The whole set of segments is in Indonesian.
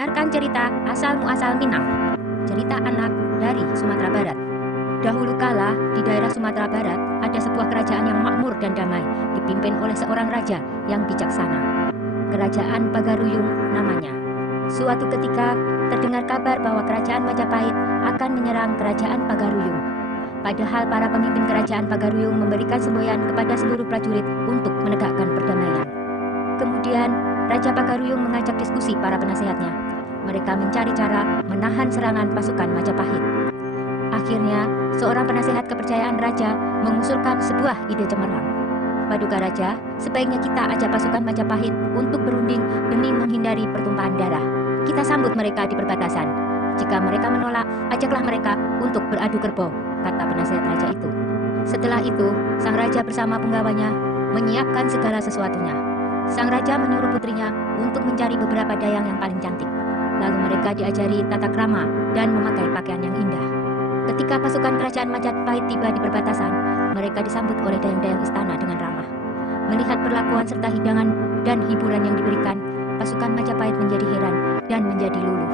Dengarkan cerita asal-muasal Minang. Cerita anak dari Sumatera Barat. Dahulu kala, di daerah Sumatera Barat, ada sebuah kerajaan yang makmur dan damai, dipimpin oleh seorang raja yang bijaksana. Kerajaan Pagaruyung namanya. Suatu ketika, terdengar kabar bahwa kerajaan Majapahit akan menyerang kerajaan Pagaruyung. Padahal para pemimpin kerajaan Pagaruyung memberikan semboyan kepada seluruh prajurit untuk menegakkan perdamaian. Kemudian, Raja Pagaruyung mengajak diskusi para penasehatnya. Mereka mencari cara menahan serangan pasukan Majapahit. Akhirnya, seorang penasehat kepercayaan raja mengusulkan sebuah ide cemerlang. Paduka Raja, sebaiknya kita ajak pasukan Majapahit untuk berunding demi menghindari pertumpahan darah. Kita sambut mereka di perbatasan. Jika mereka menolak, ajaklah mereka untuk beradu kerbau, kata penasehat raja itu. Setelah itu, sang raja bersama penggawanya menyiapkan segala sesuatunya. Sang raja menyuruh putrinya untuk mencari beberapa dayang yang paling cantik. Lalu mereka diajari tata krama dan memakai pakaian yang indah. Ketika pasukan kerajaan Majapahit tiba di perbatasan, mereka disambut oleh dayang-dayang istana dengan ramah. Melihat perlakuan serta hidangan dan hiburan yang diberikan, pasukan Majapahit menjadi heran dan menjadi luluh.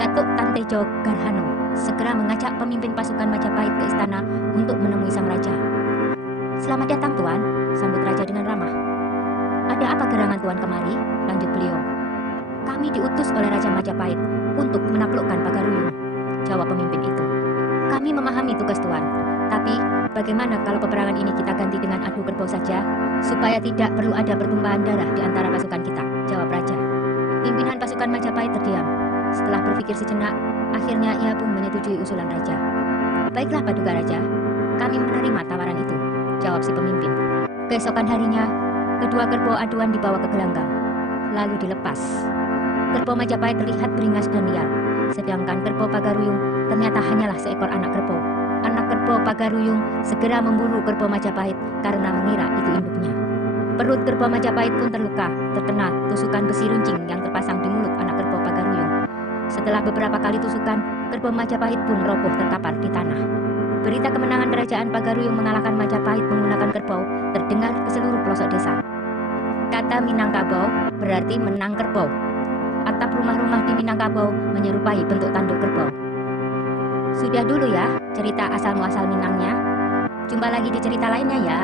Datuk Tantejo Garhano segera mengajak pemimpin pasukan Majapahit ke istana untuk menemui sang raja. "Selamat datang, Tuan," sambut raja dengan ramah. "Ada apa gerangan Tuan kemari?" lanjut beliau. "Kami diutus oleh Raja Majapahit untuk menaklukkan Pagaruyung," jawab pemimpin itu. "Kami memahami tugas Tuan, tapi bagaimana kalau peperangan ini kita ganti dengan adu kerbau saja, supaya tidak perlu ada pertumpahan darah di antara pasukan kita," jawab raja. Pimpinan pasukan Majapahit terdiam. Setelah berpikir sejenak, akhirnya ia pun menyetujui usulan raja. "Baiklah Paduka Raja, kami menerima tawaran itu," jawab si pemimpin. Keesokan harinya, kedua kerbau aduan dibawa ke gelanggang, lalu dilepas. Kerbau Majapahit terlihat beringas dan liar, sedangkan kerbau Pagaruyung ternyata hanyalah seekor anak kerbau. Anak kerbau Pagaruyung segera memburu kerbau Majapahit karena mengira itu induknya. Perut kerbau Majapahit pun terluka, terkena tusukan besi runcing yang terpasang di mulut anak kerbau Pagaruyung. Setelah beberapa kali tusukan, kerbau Majapahit pun roboh terkapar di tanah. Berita kemenangan kerajaan Pagaruyung mengalahkan Majapahit menggunakan kerbau terdengar ke seluruh pelosok desa. Kata Minangkabau berarti menang kerbau. Atap rumah-rumah di Minangkabau menyerupai bentuk tanduk kerbau. Sudah dulu ya cerita asal-muasal Minangnya. Jumpa lagi di cerita lainnya ya.